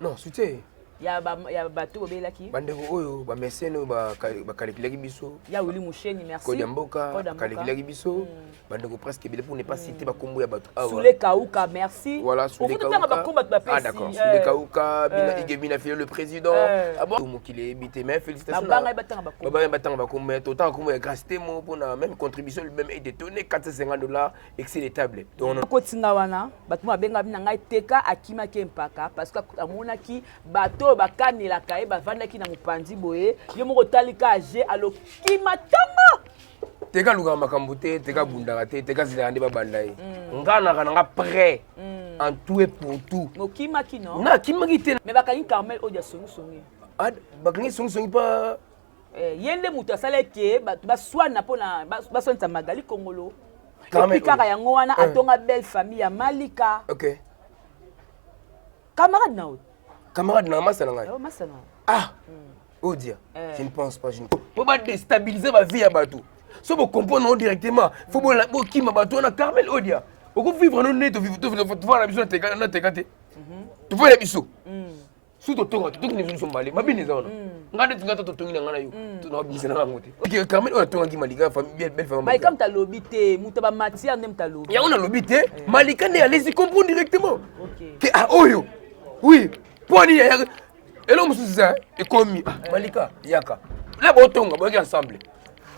Non, soutien. Ya bato obelaki. Bandeko oyo ba mécène ba calculaki biso. Ya Willy Moucheni, merci. Kodamboka calculaki biso. Bandeko presque pour ne pas citer ba kombo ya bato. Soule Kauka, merci. Voilà, Soule Kauka. Ah d'accord, Soule Kauka, Bina Igemina fait le président. Ah bon, mokile ebité mais félicitations. Banga batanga ba kombo. Banga batanga ba kombo, autant comme grâce mo pour na même contribution même est détonné $450 excès les tables. Donc ko tinga wana, bato mabenga bina ngai teka akima ke mpaka parce que amonaki bato bakanela kae bavandaki na mopandi boye yo moko talika age alo kimatama teka luka makambo te teka bundaka te teka zila ande babanda ye ngana kana prêt en tout et pour tout mokimaki non na kimaki te mais bakangi Carmel odia songi ah bakangi songi pas yende mutu asala ke baswana pona basonta magali kongolo Carmel kaka yango wana atonga belle famille ya Malika. OK camarade na camarade na masa na ngai. Ah. Odia. Je ne pense pas. Faut pas déstabiliser ma vie à bateau. Si vous comprenez directement, faut que qui m'a bateau na Carmel Odia. Vous pouvez vivre non net, tu voir la mission na tekate. Tu vois la mission. Sous to tonga, tu ne veux pas aller. Ma bien ezana. Ngande tinga to tongi ngana yo. Tu na bisa na ngote. OK Carmel on tonga ki Malika famille belle famille. Mais comme ta lobby te, muta matière nem ta lobby. Ya on a lobby te, Malika ne allez-y comprendre directement. OK. Que ah oyo. Oui. Poni ya elo musuza ekomi Malika yaka la botonga boki ensemble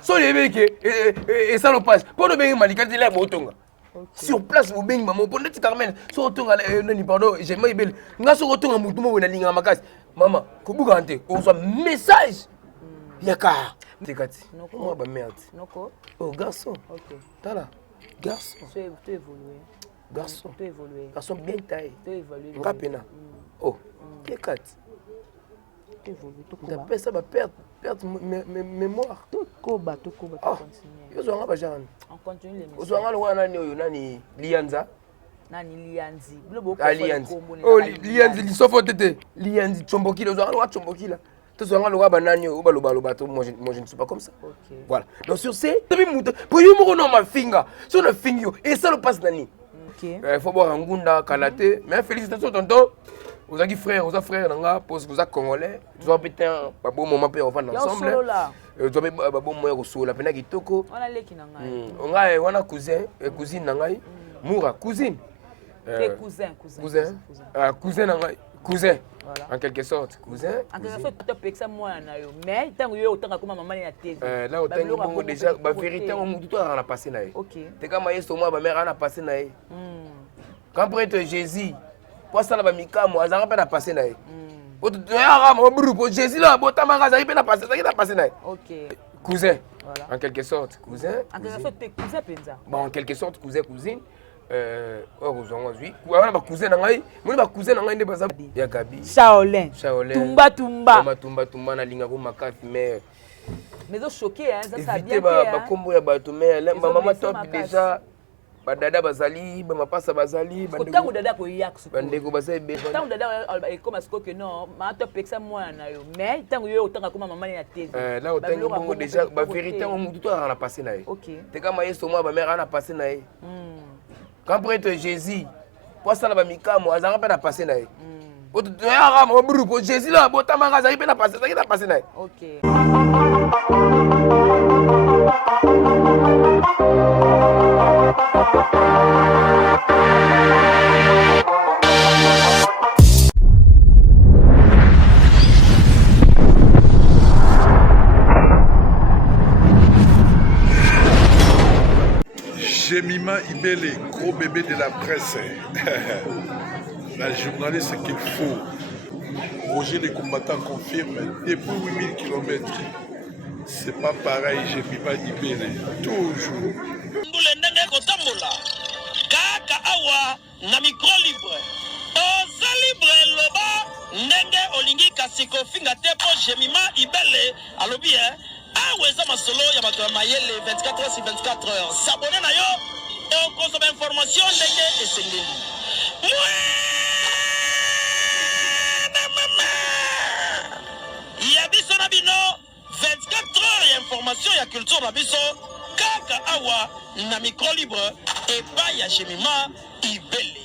so lebeke et ça le passe pour bengi Malika de la botonga sur place vous bengi maman pour ndeti Carmel so tonga nani pardon j'ai mai belle nga so tonga mutu mo na linga makasi mama kubuka ante on soit message yaka tekati moi ba merde noko oh garçon OK tala garçon tu évoluer garçon tu évoluer garçon bien taillé tu évoluer ngapena oh tekati tu ça va perdre mémoire. Tout koba continuer. On continue l'émission. Ozwanga lo wana ni oyo nani Lianza. Nani Lianzi. Lianzi. Oh Lianzi lisofo tete. Lianzi chombokila ozwanga lo chombokila. Tozwanga lo ba nani o baloba to moi je ne suis pas comme ça. OK. Voilà. Donc sur ces pour yo moko no ma finga. Sur le fingo et ça le passe nani. OK. Faut boire ngunda kalate. Mais félicitations tonton. Vous avez frère, vous avez frère, vous avez congolais, vous avez peut-être un bon moment pour faire ensemble. Vous avez un bon moment pour faire la peine kitoko. On a l'équipe nangai. On a cousin, cousine nangai, moura cousine. Cousin nangai, cousin. En quelque sorte, cousin. En quelque sorte, tu peux ça moi na yo. Mais tant que yo autant comme maman na télé. Là autant que déjà la vérité on tout on a passé na. OK. T'es comme maïs moi ma mère on a passé na. Quand prêtre Jésus pour ça là mikamo azanga pe na passer na ye ya ma buru Jésus là botama azanga pe na passer na ye OK cousin en quelque sorte cousin en quelque sorte cousin penza bon en quelque sorte cousin cousine heureusement oui wana ba cousin na ngai moni ba cousin na ngai nde baza ya Gabi Shaolin tumba na linga ko makati mais au choqué hein ça ça bien ba kombo ya bato mais maman top déjà badada bazali bamapasa bazali bandeko dada ko yaksu bandeko bazali be tango dada comme asiko que non ma to peksa moi na yo mais tango yo otanga kuma mama na tezi là otango bongo déjà ba vérité on mutu to na passer na ye OK te kama yeso moi ba mère na passer na ye quand prêtre Jésus pour ça ba mikamo azanga pe na passer na ye ya ma buru pour Jésus là botama azali pe na passer na ye OK Jemima Ibele, gros bébé de la presse. La journaliste qu'il faut. Roger les combattants confirme, depuis 8000 km. C'est pas pareil, Jemima Ibele. Toujours. Kaka awa na micro libre. Oza libre loba ndenge olingi kasiko finga tepo Jemima Ibele alobi aweza masolo ya bato ya mayele 24h/24h. S'abonner na yo et consommer information ndenge esengeli. Ya biso na bino 24h ya information ya culture na biso kaka awa na micro libre et pas ya Jemima Ibele.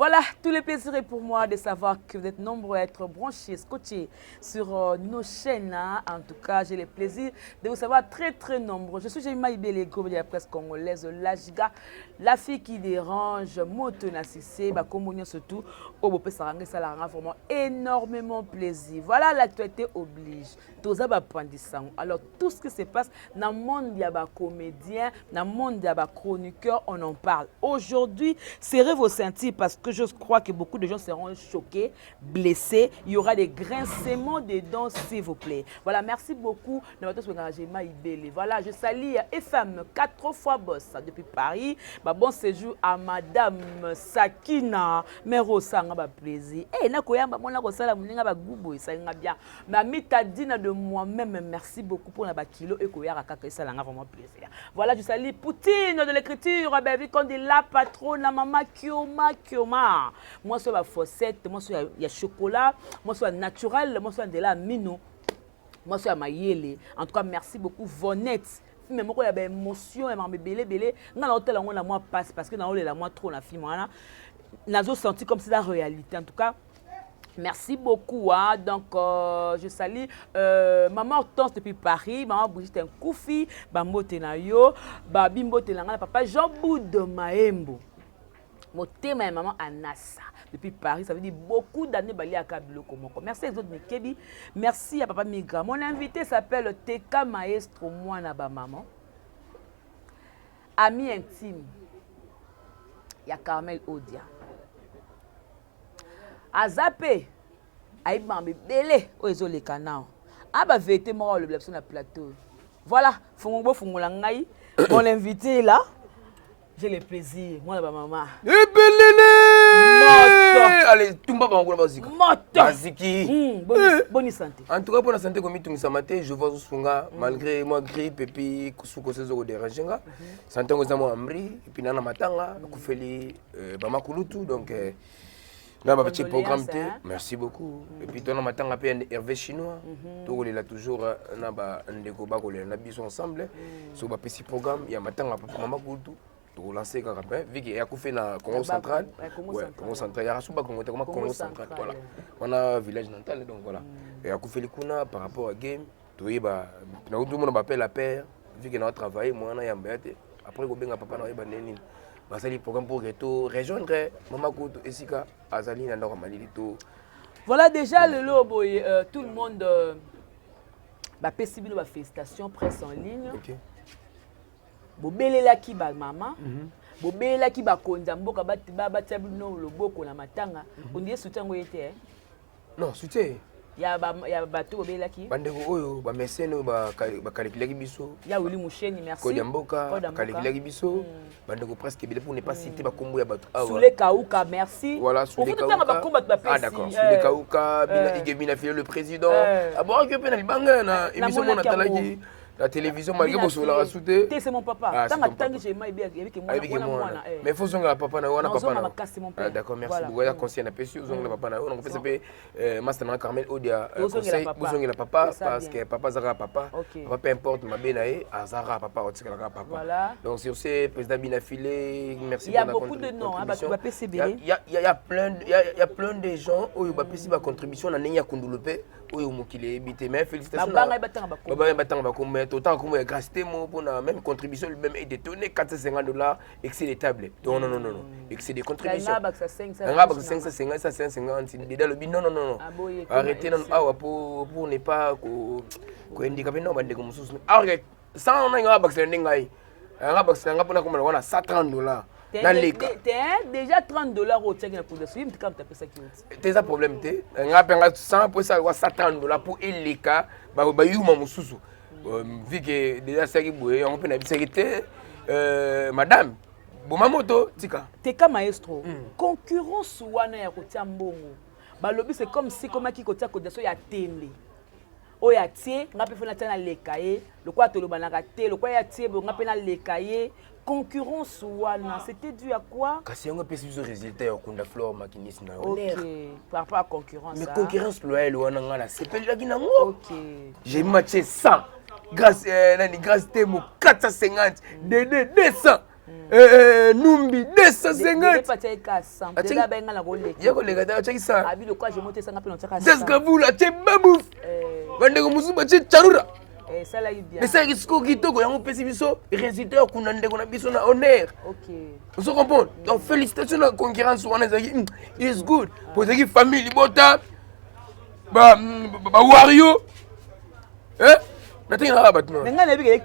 Voilà, tous les plaisirs est pour moi de savoir que vous êtes nombreux à être branchés, scotchés sur nos chaînes. Hein. En tout cas, j'ai le plaisir de vous savoir très nombreux. Je suis Jemima Ibele, groupe de la presse congolaise, l'Ajga, la fille qui dérange, Motona Sissé, Bakomonio surtout, Obope Sarangé, ça la rend vraiment énormément plaisir. Voilà, l'actualité oblige. Tout ça va prendre sang. Alors, tout ce qui se passe dans le monde des comédiens, dans le monde des chroniqueurs, on en parle. Aujourd'hui, serrez vos ceintures parce que je crois que beaucoup de gens seront choqués, blessés. Il y aura des grincements des dents, s'il vous plaît. Voilà, merci beaucoup. Voilà, je salue FM 4 fois boss depuis Paris. Bon séjour à Madame Sakina. Mero sanga ba plaisir. Eh, nakoyamba mona ko sala muninga ba gubo ça bien. Ma mitadina de moi-même, merci beaucoup pour la kilo et koyara kaka ça langa vraiment plaisir. Voilà, je salue Poutine de l'écriture, vu qu'on dit la patronne, la maman Kioma. Moi, c'est la fossette, moi, c'est il y a chocolat, moi, c'est naturel, moi, c'est de la mino, moi, c'est mayele. En tout cas, merci beaucoup, Vonette. Mais moi, il y a des émotions, il y a des belé. Dans l'hôtel, on a moi passe parce que dans l'hôtel, moi trop la fille, moi, là, j'ai senti comme c'est la réalité. En tout cas, merci beaucoup. Hein. Donc, je salue Maman Hortense depuis Paris, Maman Brigitte Nkoufi, Bambo Tenayo, Bimbo Tenanga, Papa Jean-Bou de Maembo. Mon thème est Maman Anassa. Depuis Paris, ça veut dire beaucoup d'années bali à Kabilo Komoko. Merci aux autres Mekebi. Merci à Papa Migra. Mon invité s'appelle Teka Maestro Mwana ba maman. Ami intime. Il y a Carmel Odia. Azapé. Aïbam belé ozo le canal. Aba vérité moi le blabson na plateau. Voilà, Fongo Fongola ngai. Mon invité est là. J'ai le plaisir, moi la maman. Allez, tumba bango baziki. Baziki. Bonne santé. En tout cas pour la santé comme tu samate, je vois sunga malgré moi grippe et puis kusuko sezo dérangenga. Santé ngo zamo amri et puis nana matanga kufeli bama kulutu donc là ma petit programme té. Merci beaucoup. Et puis toi na matanga pe Hervé chinois. To là toujours na ba ndeko ba ko na biso ensemble. So ba petit programme ya matanga papa mama kulutu. Pour lancer quand même vu qu'il y a fait na Congo central Congo central il y a Rasuba Congo central voilà on a village natal donc voilà et a fait les kuna par rapport à game tout ba na tout le monde m'appelle la père vu qu'il a travaillé moi na yambete après go benga papa na ba neni ba sali programme pour que rejoindre mama Koutou Esika azali na ndako malili to voilà déjà le lobo tout le monde ba pesibino ba félicitations presse en ligne. OK. Bobelela ki ba mama bobelela ki ba konza mboka batia bino loboko na matanga on dit soutien ngo était non soutien ya bato bobelela ki bandeko oyo ba mesene ba calculer biso ya Willy Moucheni merci ko mboka calculer biso bandeko presque bien pour ne pas citer ba kombo ya bato Soule Kauka merci voilà Soule Kauka ah d'accord Soule Kauka bina igemina file le président ah bon que pena libanga na émission mon atalaki la télévision malgré que la rasoute c'est mon papa tant que j'ai mai bien avec moi mais faut zonga papa na wana papa na d'accord merci beaucoup ya conseiller na pesi zonga papa na on fait ça master na Carmel Odia conseil zonga la papa parce que papa zara papa peu importe ma benae azara papa otika la papa donc sur ce président binafilé merci pour la contribution il y a beaucoup de noms hein PCB il y a plein de gens oyo ba pesi ba contribution na nenya kundulupe oyo mokile ebité mais félicitations baba batanga ba autant comme il grâce témo pour la même contribution lui-même est détourné $450 et que c'est des tablets non et que c'est des contributions un rabat 550 ça 550 dedans le non arrêtez non pour ne pas ko handicapé non bande comme sous arrête ça on a un rabat c'est ngai un rabat c'est un pour na comme on a $130 déjà $30 au tchèque pour le swim comme tu as ça qui t'es un problème t'es un rabat 100 pour ça $130 pour eleka ba yuma mususu vu que déjà ça qui boué on peut na sécurité madame bomamoto tika Teka Maestro concurrence wana ya kotia mbongo balobi c'est comme si comment ki kotia kodation ya télé oya tie ngape fona tana lekaye lokwa toloba na raté lokwa ya tie bo ngape na lekaye concurrence wana c'était dû à quoi kasi yango pesi biso résultat ya kunda flore makinis na OK par rapport à concurrence mais concurrence loyale wana ngala sepelaki nango OK j'ai matché 100 grâce nani grâce temo 450 DD 200 Numbi 250. Ya kolega ta chaki sa. C'est que vous la t'es babouf. Bande ko musuba t'es charura. Mais ça qui sko kitoko yango pesi biso résultat kuna ndeko na biso na honneur. OK. Vous comprenez? Donc félicitations à la concurrence on est is good. Pour cette famille bota ba Wario. Hein?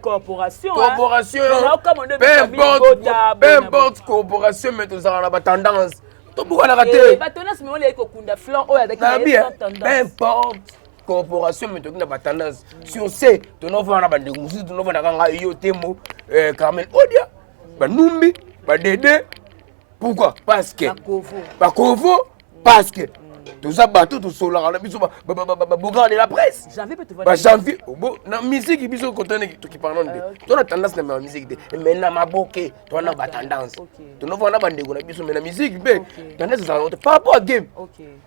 Corporation. Peu importe corporation, mais tout ça, on a tendance. Tout pour la rater. Peu importe corporation, mais tout on a tendance. Si on sait, tu n'as pas de musique, tu n'as pas de Yotemo, Carmel Odia, Numbi, Dédé. Pourquoi? Parce que. Parce que. Tout ça, tout ça, on a mis sur de la presse. Janvier peut te voir. Janvier, la musique, il y a qui parle de. Tu as tendance à la musique. Mais na maboke, tu as tendance. Tu n'as pas la bande, mais la musique, tendance à par rapport à game.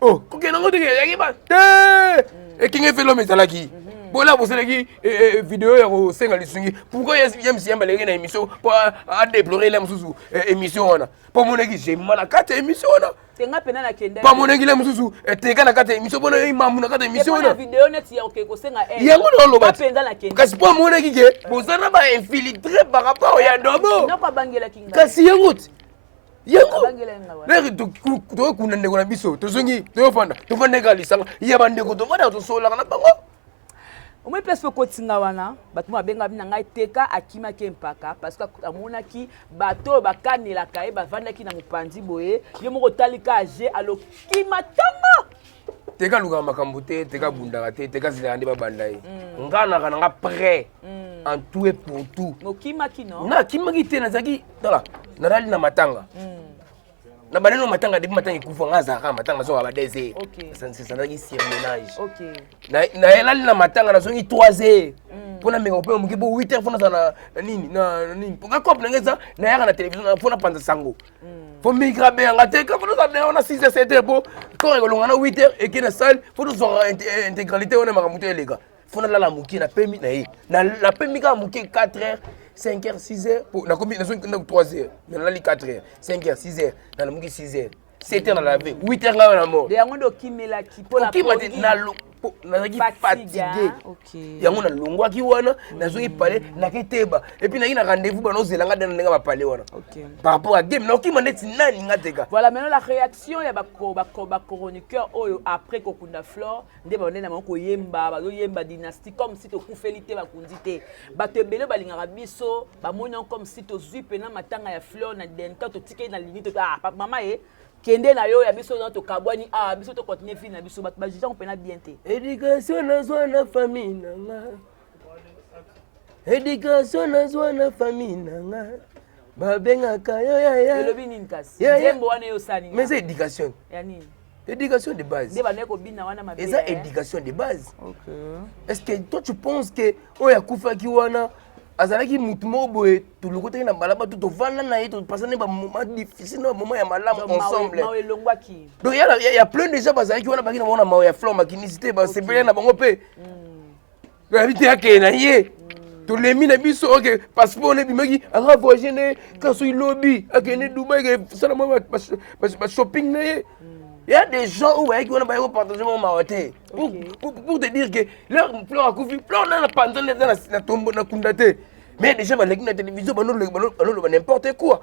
Oh, ok, non, ok, et qui est fait l'homme, c'est là qui. Bon, là, vous savez que vidéo au Sénégal, pourquoi il y a une émission pour déplorer l'émission? Pour mon équipe, j'ai mal à 4 émissions. Pas mon équipe, t'es gars à 4 émissions, pour les mamans à 4 émissions. Il y a un autre parce que pour mon équipe, vous avez infiltré par rapport à Yadobo. Kasi Yangout. Yangout. Là, tu kuna ndeko na biso, tozongi, tofanda, tofanda kalisanga, ya bandeko tofanda tosola na bango. Au moins place kotinga wana bato babenga bina ngai teka akima ke mpaka parce que amonaki bato bakanela kae bavandaki na mopandi boye ye moko talika age alokima tanga teka luka makambo te teka bundaka te teka zila ndi babanda ye ngana kana nga prêt en tout et pour tout okimaki non na kimaki te nazaki tala narali na matanga na baneno matanga depuis matanga ikufa ngazaka matanga so ba 2 heures c'est ça qui surmenage na elali na matanga na zongi 3 heures pona mengo pe mukibo 8 heures fona na nini na nini poka cop na ngeza na yaka na télévision fona panza sango fo migra be ngate ka fona na 6 heures 7 heures po ko ngolonga na 8 heures et qui na salle fona zo intégralité on ma muté les gars fona la muki na permis na ye na permis ka muki 4 heures 5 heures, 6 heures, pour, 3 heures, mais là, 4 heures, 5 heures, 6 heures, dans le monde 6 heures, 7 heures dans la vie, 8 heures là, on a mort. Il y a un qui met la qui pour la fatigué. Il y a un longwa qui wana, na zongi parler, na keteba. Et puis na rendez-vous ba no zelanga dans nga ba parler wana. Par rapport à game, na qui maneti nani ngateka. Voilà maintenant la réaction ya ba chroniqueur oyo après kokunda flore, nde ba nena mako yemba, ba yemba dynastie comme si to kufelité ba kundité. Ba te bele ba lingara biso, ba monyon comme si to zui pena matanga ya flore na denta to tike na limite ah maman kende na yo ya biso na to kabwani ah biso to continuer vie na biso ba jijan pena bien te. Éducation na zo na famille nanga. Éducation na zo na famille nanga. Ba benga kayo ya. Le bini nkasi. Zembo wana yo sani. Mais c'est éducation. Ya nini? Éducation de base. Ndeba neko bina wana mabé. Et ça éducation de base. OK. Est-ce que toi tu penses que oya kufa ki wana azalaki mutu boye tout le côté na balaba tout vanda na ye tout passer ba moment difficile na moment ya malamu ensemble donc il y a plein de gens bazalaki wana bakina mona mawe ya flore makinicité ba c'est bien na bango pe ba vite yake na ye to le mina biso OK passeport ne bimaki anga voyager ne kaso ilobi akene Dubai ke sala mo ba shopping na ye. Il y a des gens où ils ont partagé mon maoté pour te dire que leur fleur a couvert, fleur n'a pas entendu la tombe na kundate. Mais des gens vont la télévision, n'importe quoi.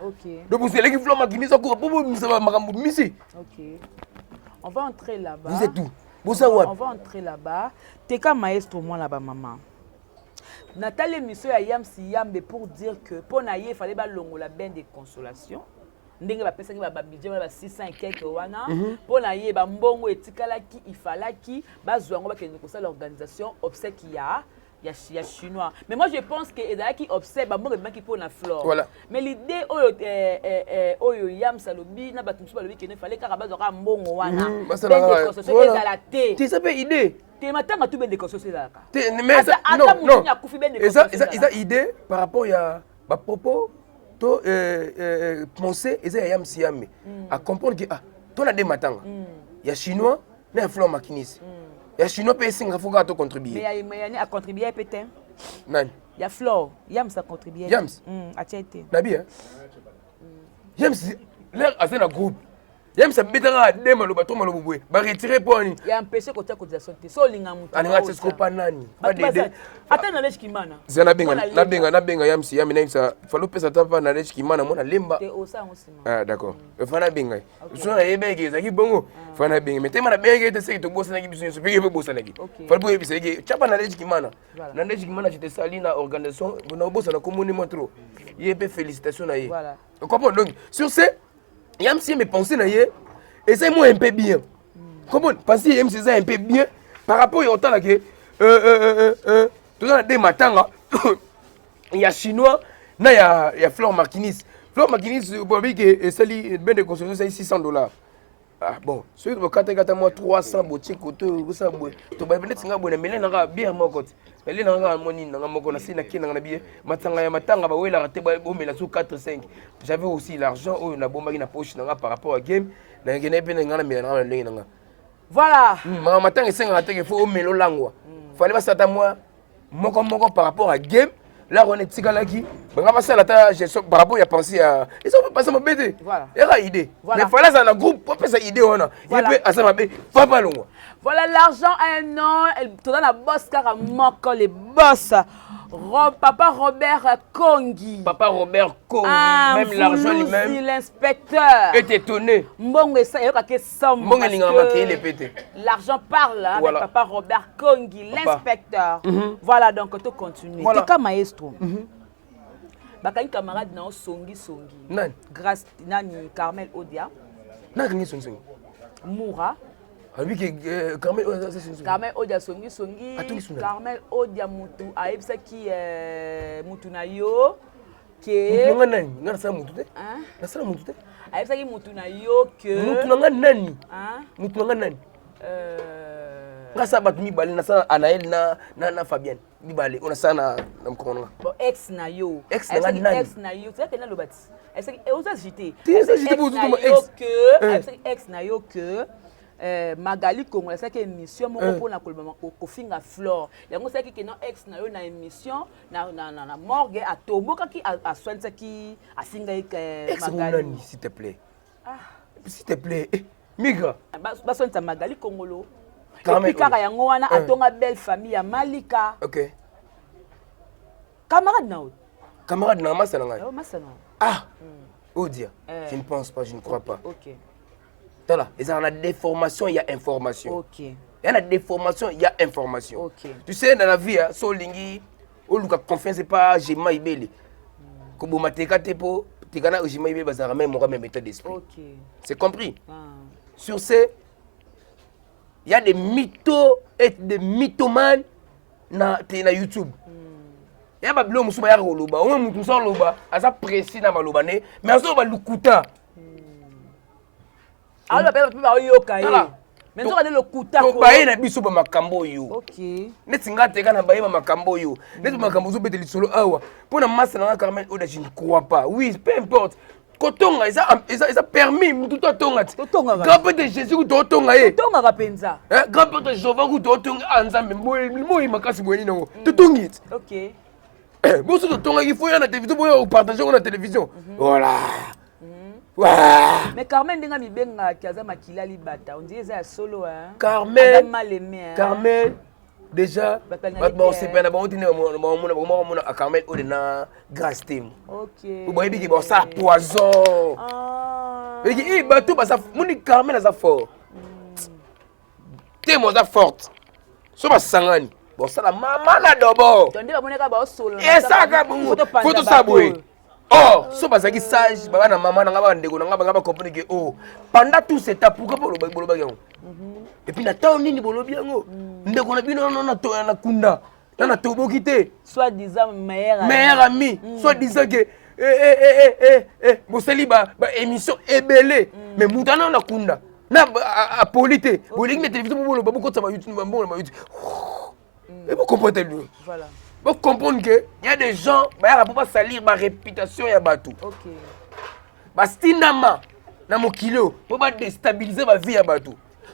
Donc vous savez que fleur m'a guiné ça pour vous ça va m'aramou misi. OK. On va entrer là-bas. Vous êtes où? On va entrer là-bas. T'es comme maestro moi là-bas maman. Nathalie monsieur ya Yamsi Yambe pour dire que pour naïe il fallait ba longo la bain de consolation. Ndenge ba pesa ki ba budget ba 600 et quelques wana pour na ye ba mbongo etikalaki ifalaki bazwango ba kende ko ça l'organisation obsèque ya chinois mais moi je pense que ezalaki obsèque ba mbongo baki pour na flore voilà. Mais l'idée oyo yam salobi na batumsu balobi kende fallait ka bazwaka mbongo wana ezala te tu sais pas idée te matanga tu ben de construction là mais non ça idée par rapport ya ba propos to penser et ça yam siame à comprendre que ah toi la de matanga il y a chinois na flore makinis il y a chinois pe singa faut to contribuer mais à contribuer peut-être nani Il y a Flore. Yams a contribué. Yams. A-t-il été? Nabi, hein? Yams, l'air à un groupe. Yams, ça bétera à deux maloba, trois maloboué. Bah, retirer pour lui. Il y a empêché qu'on t'a cotisation. So, l'ingam. Aninga, c'est ce qu'on pas nani. Attends, na lèche qui mana. C'est na benga, Yams, Yams, ça. Fallo pesa tapa na lèche qui mana, mon lemba. T'es au ça aussi. Ah, d'accord. Fana benga. Soit na yebege, ça qui bongo. Fana benga. Mais t'es mana benga, t'es sais que tu bosses na qui besoin, c'est pas bosser na qui. Fallo pour yebise que chapa na lèche qui mana. Na lèche qui mana, j'étais sali na organisation, na bossa na communément trop. Yebe félicitations na yé. Voilà. Tu comprends donc sur ce Yam si mes pensées na yé et c'est moi un peu bien. Comment penser Yam c'est un peu bien par rapport au temps là que tout ça des matanga il y a chinois na il y a Flore Marquinis pour dire que sali ben de construction c'est $600. Ah bon, celui qui kata moi 300 boutiques côté ça boy. To ba peut-être nga bona melena nga bien mo côté. Melena nga moni nga moko na sina kina na bien. Matanga ba wela rate ba omela sous 4 5. J'avais aussi l'argent au na bomba na poche nga par rapport à game. Na ngene pe nga na melena nga nga. Voilà. Matanga senga rate que faut omelo langwa. Fallait pas s'attendre moi moko par rapport à game. Là, on est tigalaki. On va passer à la gestion par rapport à penser à. Ils ont passé ma bête. Voilà. Il y a une idée. Mais il fallait ça dans le groupe. Pour passer idée, on a. Il y a ça ma bête. Pas pas long. Voilà l'argent un an. Elle te donne la bosse car elle manque les boss. Papa Robert Kongi. Papa Robert Kongi. Même l'argent lui-même. L'inspecteur. Est étonné. Mbongo ça y a que ça. Mbongo n'inga maquillé les pétés. L'argent parle avec Voilà. Papa Robert Kongi, l'inspecteur. Voilà donc tu continues. Voilà. T'es comme maestro. Bakani camarade na songi. Nan. Grâce nani Carmel Odia. Nan kangi songi. Moura. Ah oui que Carmel ça c'est. Carmel Odia songi. Atungi suna. Carmel Odia mutu aibsa ki mutu na yo ke. Mutu nga nani? Nga sa mutu te? Hein? Na sa mutu te? Aibsa ki mutu na yo ke. Mutu nga nani? Hein? Mutu nga nani? Nga sa batu mibale na sa Anaël na Fabienne. Mibale on a ça na mkono. Bon ex na yo. Ex na nani? Ex na yo. Tu sais que na lobati. Est-ce que vous agitez? Tu agité pour tout mon ex. Ex na yo que Magali Congo c'est que émission mon pour na kolba ko finga Flore. Yango c'est que non ex na yo na émission na morgue à Toboka qui a soin ça qui a finga Magali s'il te plaît. Ah, s'il te plaît. Migra. Ba soin ça Magali Congolo. Carmel. Et puis kaka yango wana atonga belle famille à Malika. OK. Camarade na. Camarade na massa na ngai. Oh massa na. Ah. Odia. Je ne pense pas, je ne crois pas. OK. Voilà, il y a la déformation, il y a information. OK. Il y a la déformation, il y a information. OK. Tu sais, dans la vie, so lingi, ou luka confiance pas, j'ai ma ibeli. Comme mateka tepo, tikana j'ai ma ibeli bazara même mon même état d'esprit. OK. C'est compris. Sur ce, il y a des mythos et des mythomanes na YouTube. Il y a des gens qui sont là, ils sont là, ils sont précis dans le mais ils sont là. Alors, il y a yoka. Mais tu as le kuta. Tu as na biso ba makambo yo. OK. Neti ngate kana ba yeba makambo yo. Neti makambo zo beteli solo awa. Pona massa na Carmel Oda je ne crois pas. Oui, peu importe. Kotonga ça permis tout tonga. Grand-père de Jésus ko tonga e. Tonga kapenza. Grand-père de Jéhovah ko tonga anzambe moyi makasi boyeni nango. Totongi. OK. Bon so tonga il faut y na télévision pour partager na télévision. Voilà. Mais Carmel ndenga mibenga kiaza makila libata. On dit ça solo hein. Carmel. Carmel déjà bon c'est pas bon tine mon Carmel Odena grâce team. OK. Vous voyez que bon ça poison. Ah. Et bateau ça mon Carmel ça fort. Temo ça forte. So ba sangani. Bon ça la maman la dobo. Tondé ba moneka ba solo. Et ça ka photo ça boy. Oh, so bazaki sage baba na maman na ngaba ndeko na ngaba comprendre que oh pendant tout cet temps pourquoi pas boloba yango. Et puis na taw nini bolobi yango. Ndeko na bino na to na kunda. Na toboki te. Soit disant meilleur ami, soit disant que Moseli ba émission ebelé mais mutana na kunda. Na a polité. Bolingi na télévision boloba beaucoup ça ba YouTube ba YouTube. Et vous comprenez lui. Voilà. Vous comprenez qu'il y a des gens qui ne peuvent pas salir ma réputation. OK. Parce que dans kilo, pour pas déstabiliser ma vie.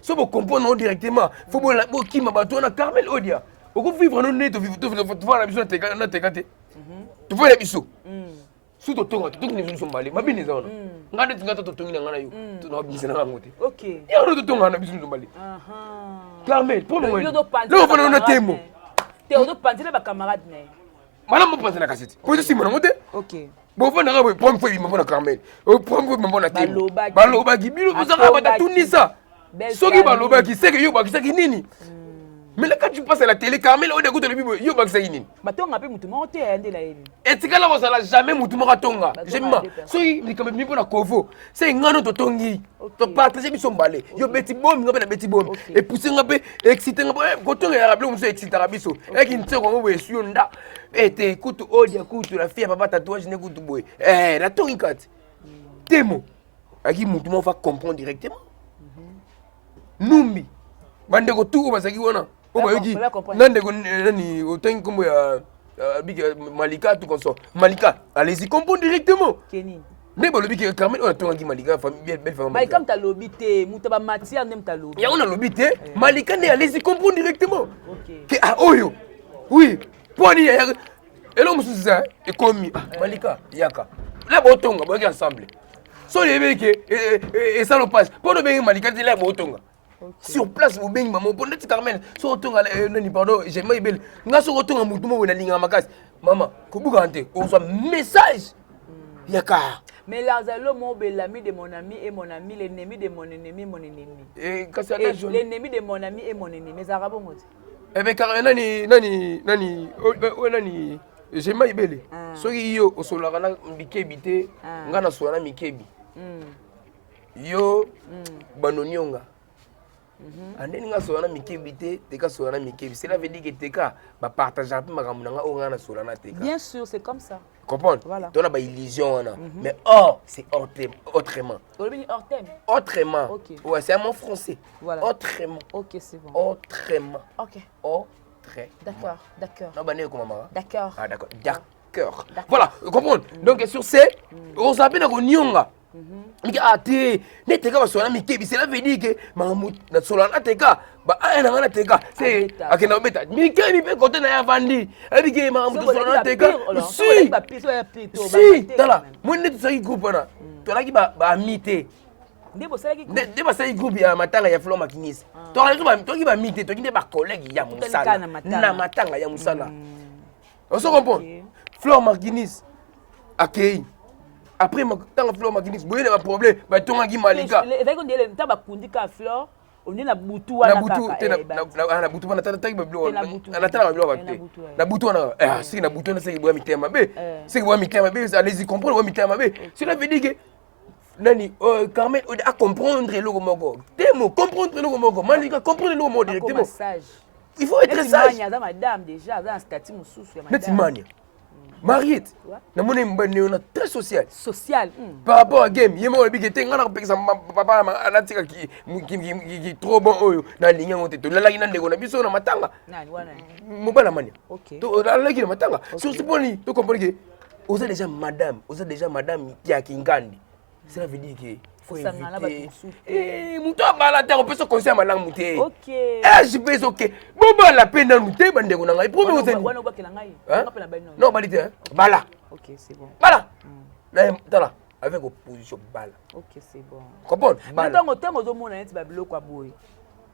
Si vous comprenez directement, il faut que vous Carmel Odia. Oko vivre non net, tu vois la biso na tekate. Tu vois la biso. Sous ton tonga, tu ne sont pas les mabines zone. Ngade tu ngata to tongi ngana yo. Tu na bise na ngote. OK. Ya ro to tonga na biso mbali. Carmel, pour moi. Là on a témo. Tu es panti na ba camarade né. Mala mo panti na kaseti. Po to simona ngote. OK. Bo fa na ga po mfo bima na Carmel. O po mfo bima na témo. Baloba ki bilo bo saka ba tunisa. Soki baloba ki seke yo ba ki seki nini. Mais là, quand tu passes à la télé, Carmel, on écoute le bibo, yo baksa yini. Batonga pe mutu mo te ande la yini. Et tika la ça jamais mutu mo tonga. J'aime pas. So il quand même mi pona kovo. C'est ngano to tongi. To partager biso mbale. Yo beti bom, ngaba na beti bom. Et pousser ngape, exciter ngape, ko tonga ya rablo muso exciter biso. Et qui ntse ko mo we suyonda. Et te écoute odia kutu la fille papa tatouage ne kutu boy. La tongi kat. Temo. Aki mutu mo va comprendre directement. Numbi. Bande ko tout bazaki wana. Nani autant comme Malika tout comme ça. Malika, allez-y comprendre directement. Kenini. Ne ba lobi ke Carmel on a tonga Malika famille belle famille. Ba comme ta lobby te mutaba matière nem ta lobby. Ya on a lobi te Malika ne allez-y comprendre directement. OK. Que ah oyo. Oui, poni ya et l'homme sous ça et comme Malika yaka. Là ba tonga ba ensemble. So yebe ke et ça le passe. Pour le bien Malika là ba tonga. Sur place au beng maman pour net Carmel so tonga nani pardon j'ai mai belle nga so tonga mutu mo na linga makasi maman ko bugante on soit message yaka mais Lazalo mon bel ami de mon ami et mon ami l'ennemi de mon ennemi mon ennemi et quand ça l'ennemi de mon ami et mon ennemi mais arabo moti eh ben car nani j'ai mai belle soki yo osola kana mikebi te nga na so na mikebi yo banonionga andeni nga soana mikebi te teka soana mikebi cela veut dire que teka ba partager un peu makambo nga o nga na soana teka bien sûr c'est comme ça comprendre voilà tu as ba illusion wana mais c'est autrement autrement OK ouais c'est un mot français voilà autrement OK c'est bon autrement OK d'accord non ba ne ko mama d'accord d'accord voilà comprendre donc sur c'est on s'appelle ko nyonga Mika ate ne teka ba soana mikebi cela veut dire que mamu na soana teka ba ana ngana teka c'est akena beta mikebi pe côté na ya vandi ebike mamu soana teka si tala mwende tsaki groupe na tolaki ba mité ndebo sali groupe ya matanga ya Flo Makinis toki ba mité toki ba collègue ya musala na matanga ya musala on se comprend Flo Makinis akei après tant Flo Makinis boye na problème ba tonga ki Malika et qu'on dit le temps ba kundika Flo on est na butu wana na butu wana tata ba blo na tata ba blo ba te na butu wana si na butu na c'est boya mitema be c'est boya mitema be allez-y comprendre boya mitema be cela veut dire que nani Carmel a comprendre le moko temo comprendre le moko Malika comprendre le moko directement il faut être sage madame déjà dans statut mususu ya madame Mariette, na moni mbane on a très social. Par rapport à game, yemo bi gete ngana ko pekisa papa anatika ki trop bon oyo na ligne ngote to la ngina ndeko na biso na matanga. Nani wana? Mobala mania. OK. To la ngina matanga. Sur ce point, to comprendre que vous êtes déjà madame qui a kingandi. Cela veut dire que faut éviter. Muto bala ta ko peso conseil malang muté. OK. Je pense OK. Boba la peine dans muté bande ko ngai. Pour moi wana ba kila ngai. Non, balité bala. OK, c'est bon. Bala. Là tala avec opposition bala. OK, c'est bon. Comprendre? Bala. Maintenant au monde na ba biloko aboy.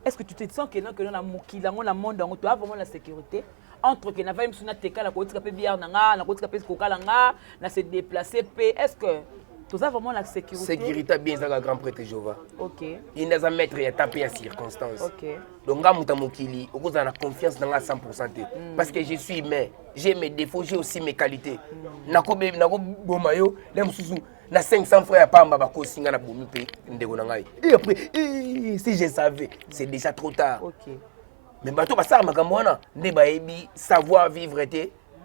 Est-ce que tu te sens que non na mokila ngona monde ngo tu as vraiment la sécurité entre que na va msuna teka la ko tika pe bière na ko tika pe kokala nga na se déplacer pe est-ce que tu as vraiment la sécurité? Sécurité bien ça grand prêtre Jéhovah. OK. Il n'a jamais mettre ya taper en circonstance. OK. Donc nga muta mokili okoza na confiance dans 100% parce que je suis humain, j'ai mes défauts, j'ai aussi mes qualités. Nako boma yo le mususu na 500 frères pamba ba ko singa na bomi pe ndeko na ngai. Et après si je savais, c'est déjà trop tard. OK. Mais bato basala makambo wana nde baebi savoir vivre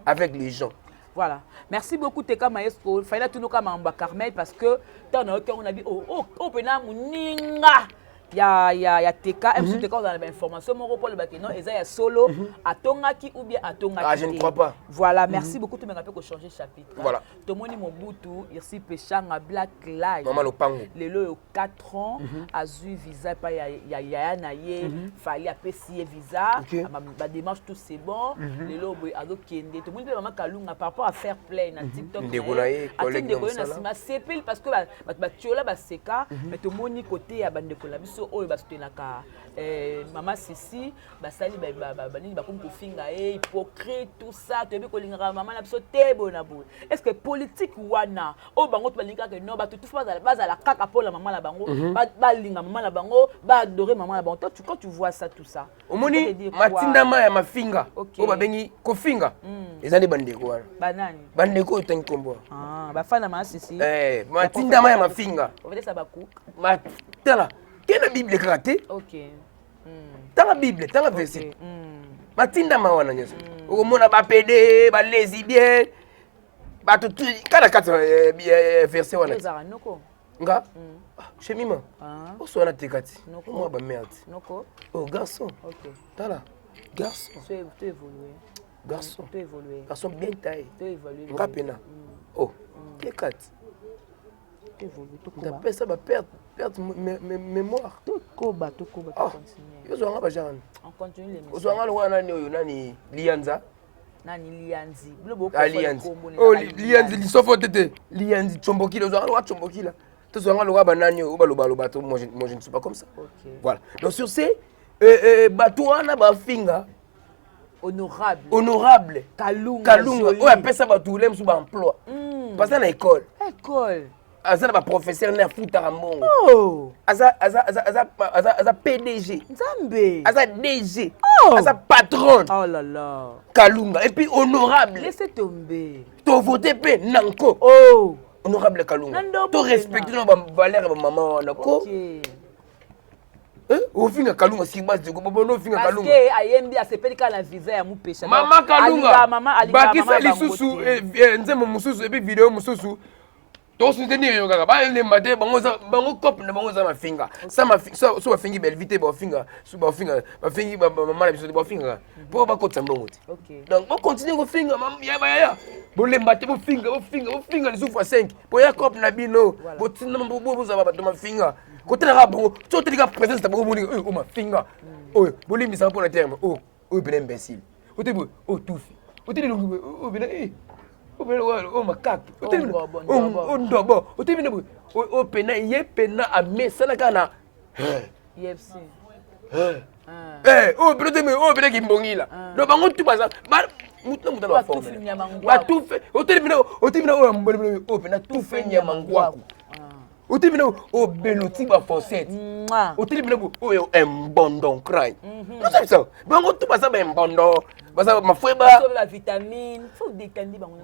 avec les gens. Voilà. Merci beaucoup Teka Maestro. Faïla Tunoka Mamba Carmel parce que dans notre on a dit oh pena muninga ya teka même si teka dans l'information mon repos le bac non eza ya solo atongaki ou bien atongaki. Ah, je ne crois pas. Voilà, merci beaucoup tu m'as fait changer chapitre. Voilà. Tomoni Mobutu ici Pechanga Black Lives. Maman Lopango. Lelo yo 4 ans azui visa pa ya na ye fallait apesi visa ba démarche tout c'est bon lelo boy azo kende tomoni pe maman Kalunga par rapport à faire play na TikTok. Ndeko na ye collègue de na sima sepil parce que ba tiola ba seka mais tomoni côté ya bandeko la biso oyo basotenaka mama Sisi basali banini bakomi kofinga hypocrite tout ça toyebi kolingaka mama na biso te bona boye. Est-ce que politique wana oyo bango to balingaka non bato tout bazala kaka mpo la mama na bango balinga mama na bango baadorer mama na bango. Quand tu vois ça tout ça omoni matindama ya mafinga oyo babengi kofinga eza nde bandeko wana banani bandeko oyo tangi kombo bafana mama Sisi matindama ya mafinga ovetesa bakuka matala kena bible kaka te tanga bible tanga verset matindama wana nyonso okomona bapede balesibien bato kala kati verset wana nga chemima oswana te kati mwa bamerde oh garçon tala garçon bien taillé nga pena oh ke kati ndapesa baperte mémoire ozwanga bajane ozwanga lokwa nani oyo nani lianza lianzi lisofo tete lianzi chombokila ozwanga lokwa chombokila tozwanga lokwa banani oyo balobaloba to moi je ne suis pas comme ça voilà donc sur ce bato wana bafinga honorable Kalunga oyo apesa bato ule mosu baemploi pasa na école aza na baprofesseur ne afutaka mbongo aza PDG nzambe aza DG aza patron Kalunga et puis honorable laissez tomber to voter pe nanko honorable Kalunga to respecter no valeur ba mama wana ko ofinga Kalunga simbasi ko bono finga Kalunga parce que ayembi asepeli kala visa ya mupesha mama Kalunga bakisa lisusu nzembo mususu et puis vidéo mususu to soutenir yo kaka ba le matin bango cop na bango za mafinga so bafingi belvite bafinga so bafinga mama na biso bafinga po ba kotsa mbongo te donc on continue ko finga ya bo le matin bo finga le souffre 5 po ya cop na bino bo tinna bo za ba to mafinga ko tena bango to tena présence ta bango moni o mafinga oyo bo limbi sa pour la terme o ben imbécile o te bo o tufi o te o ben o makaki o ndobo o te bine o pena ye pena a mesana kana YFC o pena me o pena kimbongila no bango tu baza muta la forme ba tu fe o te bine o pena tu fe nyamangwaku o te bine o beloti ba fosset o te bine o embondon cry no ça bango tu baza ba embondo basa mafweba la vitamine faut détendre bango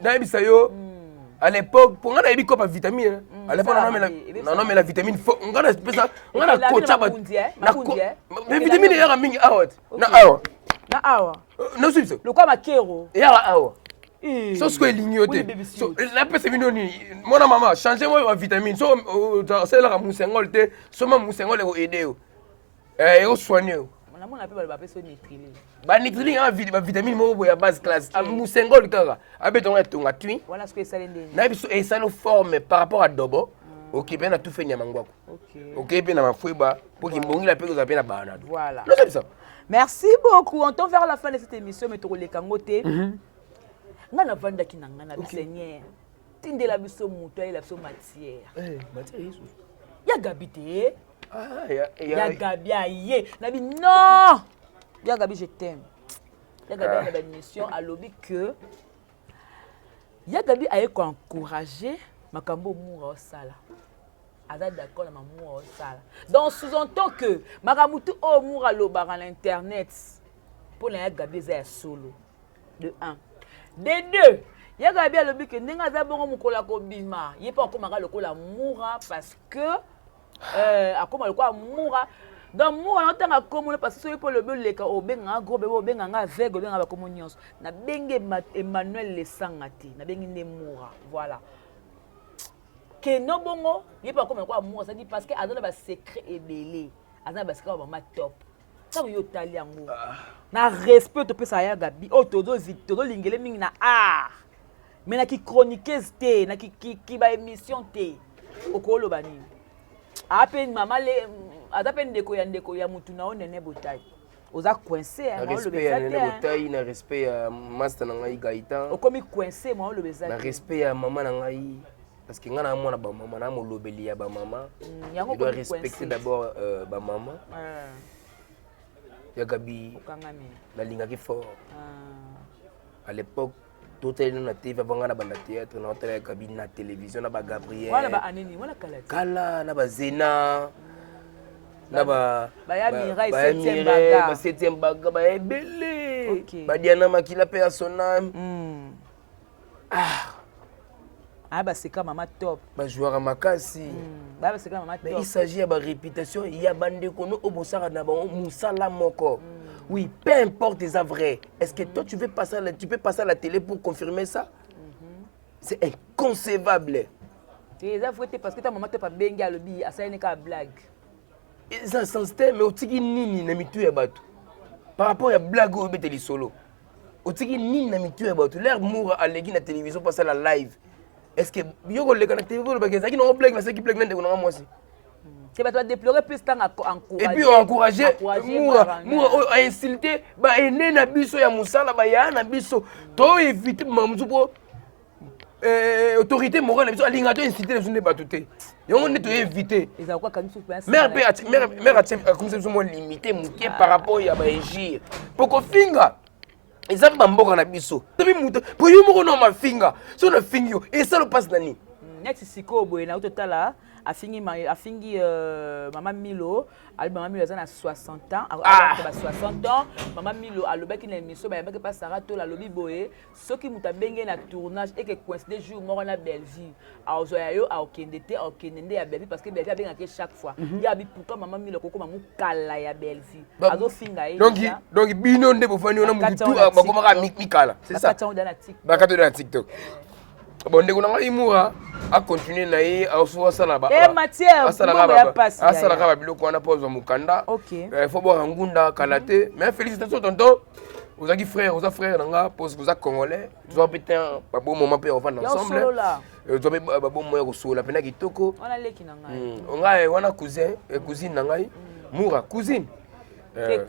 na bisa yo à l'époque pour ngana ebi kopa vitamine à l'époque non mais la vitamine faut ngana pesa ngana kocha ba mais vitamine ya mingi awat na awa no subso le quoi makero ya awa so ce que lignoté so la pesa binoni mona mama changer moi vitamine so c'est la musengol te so ma musengol e aider yo o soigner na mona pe ba pesa nitrile ba nitrile a vitamine mo ya base classe musengol kaka abetonga tonga tui voilà ce que ça l'ende na biso et ça nous forme par rapport à dobo OK ben na tout fait nyamangwako OK ben na mafweba pour ki mbongi la pe ko zapena bana voilà non c'est ça merci beaucoup on tend vers la fin de cette émission mais to le kangote ngana vanda kinanga na Seigneur tindela biso muto ya biso matière matière yesu ya gabité ya gabi aye nabi non ya gabi je t'aime ya gabi na mission à lobby que ya gabi aye ko encourager makambo moura au sala aza d'accord na moura au sala donc sous-entend que makamutu o moura loba à l'internet pour la ya gabi za solo de 1 de 2 ya gabi a lobby que ndinga za bongo mukola ko bima ye pas encore lokola moura parce que akoma lokola moura donc moura notanga komo parce que soki po lobi oleka obenga gros bebe obenga nga aveugle obenga bakomo nyonso na benge Emmanuel Lesanga te na bengi nde moura voilà que non bongo il pas comme quoi amour ça dit parce que azana ba secret ebelé azana ba secret ba top ça yo tali yango na respect to pesa ya gabi o todo lingele mingi na mais na ki chroniqueuse te na ki ba émission te okolo bani apen mama le adapen ndeko ya mutu na onene botai oza coincé na respect ya nene botai na respect ya master na ngai Gaïtan okomi coincé moi le bezaki na respect ya mama na ngai parce que ngana mwana ba mama na molobeli ya ba mama je dois respecter d'abord ba mama ya gabi na lingaki fort à l'époque tout est na TV avant na banda théâtre na hôtel ya gabi na télévision na ba Gabriel wala ba aneni wala kala na ba Zena na ba ya Mirai 7e baga ba 7e baga ba ebele ba Diana Makila pe ya sonam ba seka mama top ba joueur makasi ba seka mama top mais il s'agit de ba réputation il y a bande kono obosara na ba musala moko oui peu importe les vrais est-ce que toi tu peux passer à la télé pour confirmer ça c'est inconcevable c'est vrai parce que ta maman te pas benga lobi asayene ka blague ça sens mais otiki nini na mitu ya bato par rapport à blague au beteli solo otiki nini na mitu ya bato l'air moura alegi na télévision passer la live est-ce que yoko le kana télévision ba kezaki no blague na seki blague nende kuna moi aussi c'est pas toi déplorer plus tant encourager et puis encourager moura a insulter ba ene na biso ya musala ba ya na biso to éviter mamuzu po autorité morale na biso alinga to insulter les journée batuté yongo ne to éviter ils ont quoi quand tu penses mère a comme ça sont limité muké par rapport ya ba agir poko finga eza bamboka na biso tabi muto po yo moko na mafinga so na fingio et ça le passe nani next siko boye na totala afingi mama Milo mama Milo a 60 ans a 60 ans mama Milo alobaki na émission ba yabaki pas Sarah to la lobi boye soki muta benge na tournage et que coïncide jour moko na Belgique azoya yo akendete akendende ya Belgique parce que Belgique a benga chaque fois ya bi pourquoi mama Milo kokoma mukala ya Belgique azo finga ye donc bino nde bofani ona mutu bakoma ka mikala c'est ça bakato na TikTok bon ndeko na ngai Moura a continuer na ye asoa sala ba matière asala ka biloko wana pose mukanda faut boire ngunda kalate mais félicitations tonton vous avez frère nanga pose vous êtes congolais tu vas péter un bon moment pour vivre ensemble tu vas bon moyen ko la pena kitoko on a leki na ngai on a wana cousine na ngai Moura cousine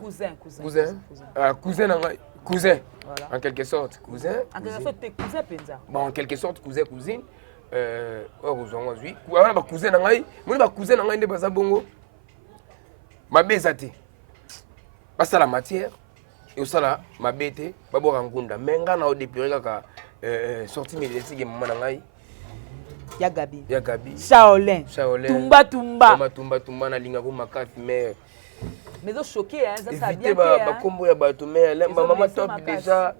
cousin na ngai cousin voilà. En quelque sorte cousin en quelque sorte t'es cousin penza bon en quelque sorte cousine heureusement oui wana ba cousin na ngai moni ba cousin na ngai nde baza bongo mabeza te basala matière et osala mabete babora ngunda mais nga na odepire kaka sortie médiatique mama na ngai ya Gabi Shaolin tumba na linga ko makati mais ils ont choqué ça bien ba kombo ya bato mais maman top déjà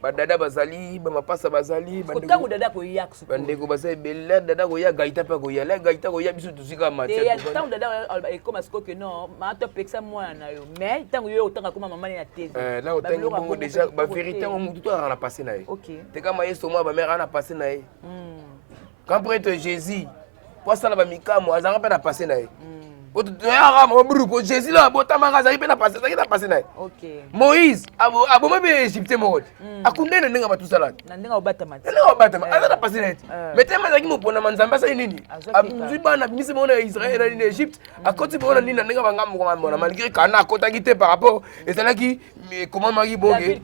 badada bazali bamapasa bazali bandeko dada ko yaksu bandeko bazali bela dada ko ya Gaïta pa ko ya la Gaïta ko ya biso tuzika matière et tant dada et comme est-ce que non ma top pexa moi na yo mais tant yo autant comme maman na tv là autant bongo déjà ba vérité on mutu to na passer na ye te kama yeso moi ba mère na passer na ye quand prêtre Jésus pour ça la ba mikamo azanga pa na passer na ye Jésus là botamanga zaki pe na passer na Moïse abo mabe Égypte moko akundene ndinga batusala na ndinga obata aza na passer na mais tema zaki mopona manzamba sa nini abuzui bana bimisi mona Israël na Égypte akoti bona nini ndinga bangambo ko mona malgré kana akotaki te par rapport ezalaki comment Marie Bonge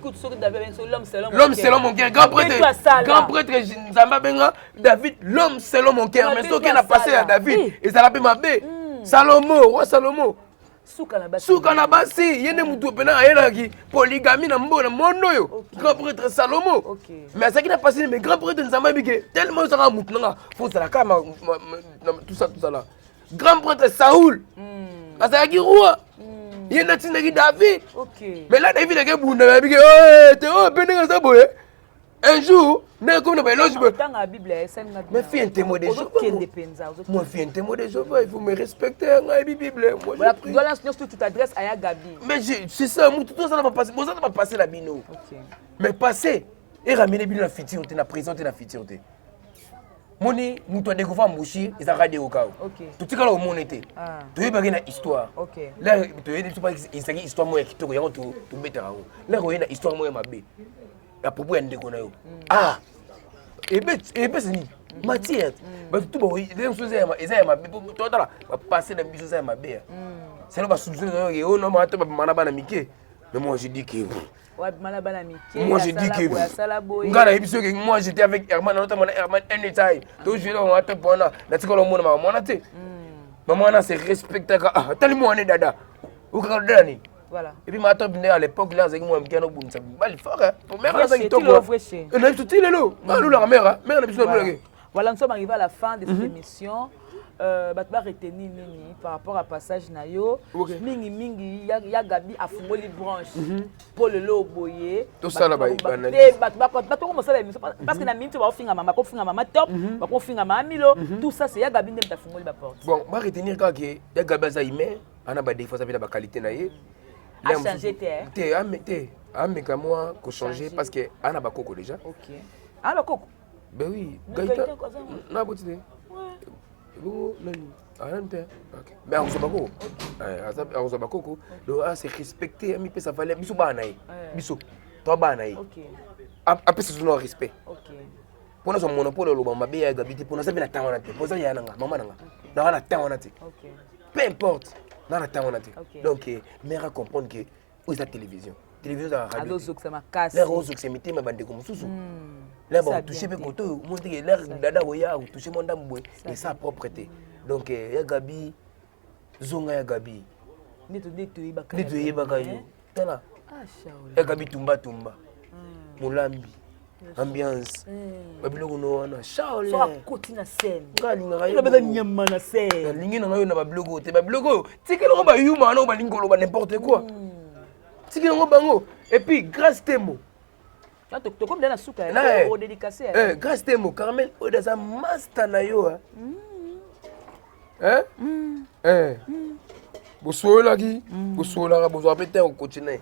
l'homme selon mon cœur grand prêtre Nzamba benga David l'homme selon mon cœur mais soki na passer à David ezala pe mabe roi Salomo suka na basi yende mutu pena ayelaki polygamie na mbona mondo yo grand prêtre Salomo mais ça qui n'a passé mais grand prêtre Nzamba bike tellement ça mutu nga faut ça la kama tout ça là grand prêtre Saoul azaki roi yenda tindaki David mais là David a bunda bike te pendenga ça boye un jour n'est comme le éloge dans la Bible mais fais un témoin de Jéhovah moi fais un témoin de Jéhovah il faut me respecter la Bible moi voilà tu dois lancer tu t'adresses à Gabi mais c'est ça tout ça n'a pas passé la bino mais passer et ramener bien la future la présente et la future moni mutu a découvert mouchir ezaka de okao totikala omona ete toyebaki na histoire lere toyebi biso ezalaki histoire moko ya kitoko yango tobetaka yango lere oye na histoire moko ya mabe à propos ya ndeko na yo ebesi nini matière bato tu baoso eza ya mabe totala bapasse na biso eza ya mabe selo basolution oyo noma to bamana bana mike mais moi je dis que moi je dis que ngana ebiso que moi j'étais avec Herman notamment Herman anytime to jouer on attend pour na tikolo mona mama mona te maman na se respecte ka tali mo ane dada ukaka dada ni voilà et puis ma top à l'époque là zaki mo mkiano bunza bali fort pour mère na zaki toko et na tout lelo ngalo la mère na biso na voilà nous sommes arrivés à la fin de cette émission bato ba retenir nini par rapport à passage na yo mingi ya Gabi afungoli branche pour le loboyer tout ça là bato ko mosala émission parce que na minute ba ofinga mama ko finga mama top ba ko finga mama milo tout ça c'est ya Gabi ndem ta fungoli ba porte bon ba retenir ka ke ya Gabi za ime ana ba défaut ça ba qualité na ye a changer te ameka moi ko changer parce que ana ba koko déjà OK ana koko ben oui Gaïta na botine mais on se bat beaucoup c'est respecté mi pesa valeur biso bana yi biso to bana yi après c'est son respect pona son monopole lo ba ya Gabi te pona ça bina tawana te pona ya nanga mama nanga na na tawana te peu importe na tawana te donc mère à comprendre que où est la télévision za radio la rose que c'est mité ma bande comme sous là bon toucher be koto monter l'air dada oya toucher mon dame et sa propreté donc ya Gabi zonga ya Gabi neto yebaka yo tala ya Gabi tumba mulambi ambiance babiloko no wana shaole so akoti na scène ngalinga yo beza nyama na scène lingi na yo na babiloko te babiloko tikelo ba yuma na ba lingolo ba n'importe quoi tikelo bango et puis grâce temo to comme dans souka au dédicacé grâce temo Carmel odaza master na yo bosolaki bosolaka bozwa pe te okontinue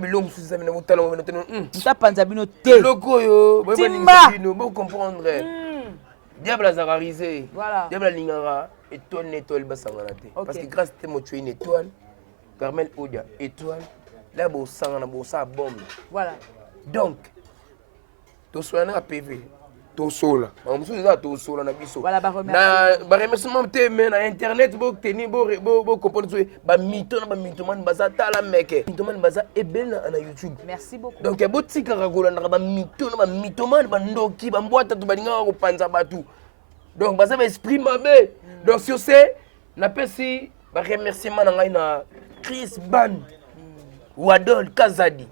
biloko mosusu eza bino botala bino te ntapanza bino te biloko oyo boyebaningisa bino bocomprendre diable azalaka rise diable alingaka étoile na étoile basangana te parce que grâce temo tu es une étoile Carmel Odia étoile là bosangana bosala bombe donc tosolanaka PV tosola mosusu eza tosola na biso na baremerciement te me na internet boteni bocomprendre bamito na bamitomane baza tala meke mitomane baza ebele na YouTube donc botikaka kolandaka bamito na bamitomane bandoki bambwata to balingaka kopanza bato donc baza baesprit mabe donc sur ce napesi baremerciement na ngai na Chris Ban Wadol Kazadi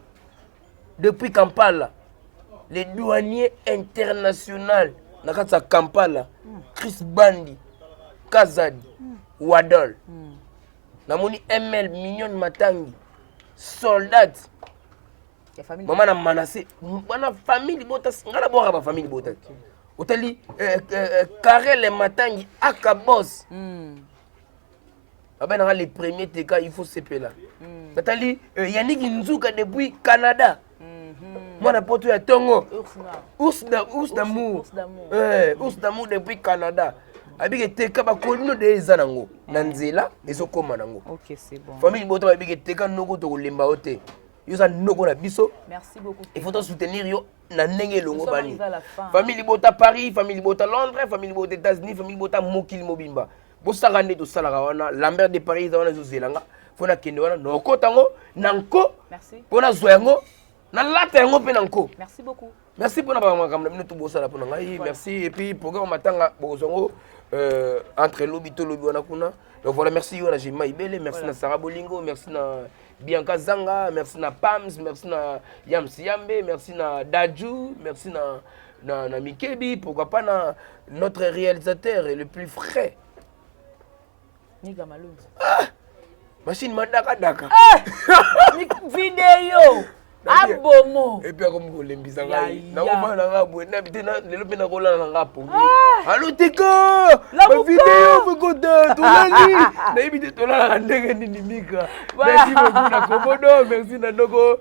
depuis Kampala les douaniers internationaux na kati ya Kampala Chris Bandi Kazadi Wadol namoni ML Mignon Matangi soldat mama na Manase bana famille bota ngala boka ba famille bota otali Karel Matangi Akabos abena les premiers teka il faut sepeler natali Yannick Nzuka depuis Canada moi poto ya tongo ours d'amour depuis Canada abike teka bakolino de ezanango na nzela ezokoma nango OK c'est bon famille bota abike teka noko to kolemba ote yo za noko na biso merci beaucoup il faut soutenir yo na ndenge longo bani famille bota Paris famille bota Londres famille bota États-Unis famille bota mokili mobimba bosaka nde tosalaka wana Lambert de Paris wana ezozelanga fona kende wana nokotango nanko pona zwa yango na lata yango pe nanko merci beaucoup merci pour makambo na bino tobosala pona ngai merci et puis programme matanga bozongo entre lobi to lobi wana kuna donc voilà merci yo na Jema Ibele merci na Sarah Bolingo merci na Bianca Zanga merci na Pams merci na Yamsi Yambe merci na Daju merci na Mikebi pourquoi pas na notre réalisateur le plus frais Niga Malunzi machine madaka vidéo abomo et puis comme ko lembisa ngai na ko na ngabwe na bitena lelo pe na ko la na ngapo allo teko la vidéo mafuta tolali nayebi te tolala ndenge nini mika. Merci beaucoup na Komodo, merci na ndoko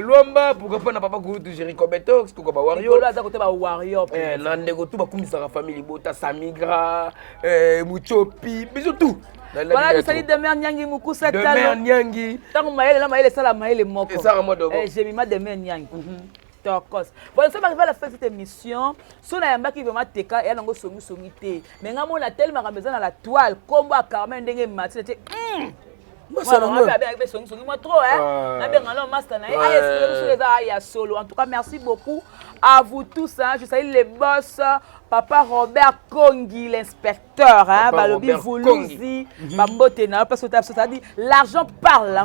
Luamba, pourquoi pas na papa Kurutu Jericho Betox, pourquoi pas Wario. Là, ça côté ba Wario. Na ndeko tout ba kumisa la famille Bota Samigra, Muchopi, bisous tout. Voilà, je salue Demer Nyangi Mukusa Talo. Demer Nyangi. Tant maël la maël sala maël moko. Et ça remodo. J'ai mis ma Demer Nyangi. Tokos. Voilà, ça m'arrive à la fin de cette émission. Sur la yamba qui veut m'atteka et alors songi songi té. Mais ngamo na tellement ramezan à la toile, combo à Carmen ndenge mati. En tout cas, merci beaucoup à vous tous. Je salue les boss. Papa Robert Kongi, l'inspecteur. Balobi Voulouzi. C'est-à-dire, l'argent parle.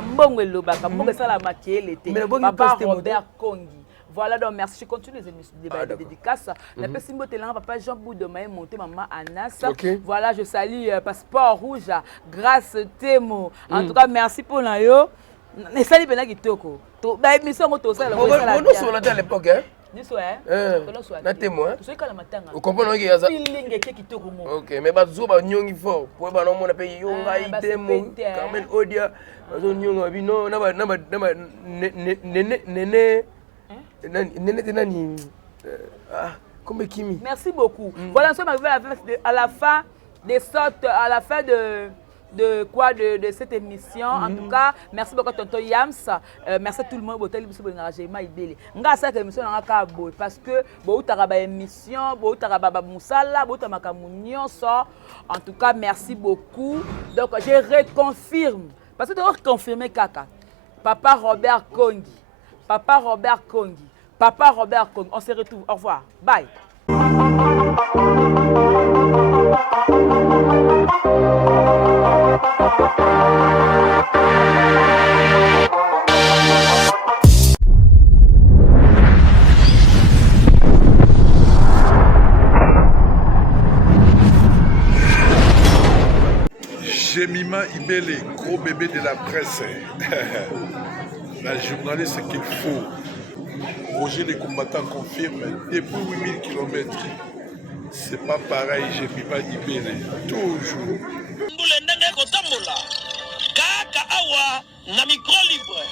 Papa Robert Kongi. Voilà, donc merci. Je continue les émissions de dédicaces. La personne papa Jean Boudemaï, monté maman Anas. Voilà, je salue Passeport Rouge, Grâce Temo. En tout cas, merci pour l'ayo. Mais salut Bena Kitoko. Bah, émission on tosa la. On nous sur à l'époque hein. Na témoin. Vous comprenez que ça. OK, mais ba zo ba nyongi fort. Pour ba no mona pe yonga itemo. Carmen Odia. Zo nyonga bino na ba nene merci beaucoup. Voilà, nous sommes arrivés à la fin des sortes, à la fin de cette émission. En tout cas, merci beaucoup tonton Yams. Merci à tout le monde pour l'émission de l'engagement ibélé. Nga cette émission nga boy parce que bo utaraba émission, bo utaraba musala, bo utamaka munyonso. En tout cas, merci beaucoup. Donc je reconfirme parce que tu dois confirmer kaka. Papa Robert Kongi. Papa Robert Kongi. Papa Robert Kongi. On se retrouve. Au revoir. Bye. Jemima Ibele, gros bébé de la presse. La journaliste qu'il faut. Roger les combattants confirme, depuis 8000 km, c'est pas pareil, Jemima Ibele. Toujours. Kaka awa na micro libre.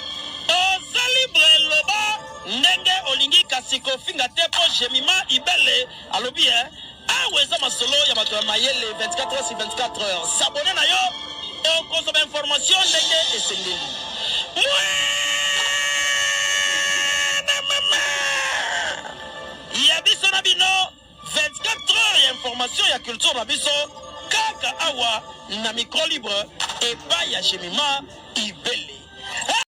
Oza libre loba ndenge olingi kasiko finga tepo Jemima Ibele alobi aweza masolo ya bato ya mayele 24 heures sur 24 heures. S'abonner na yo et consommer information ndenge esengeli. Ya biso na bino 24 heures ya information ya culture na biso kaka awa na micro libre et pas ya Jemima Ibele.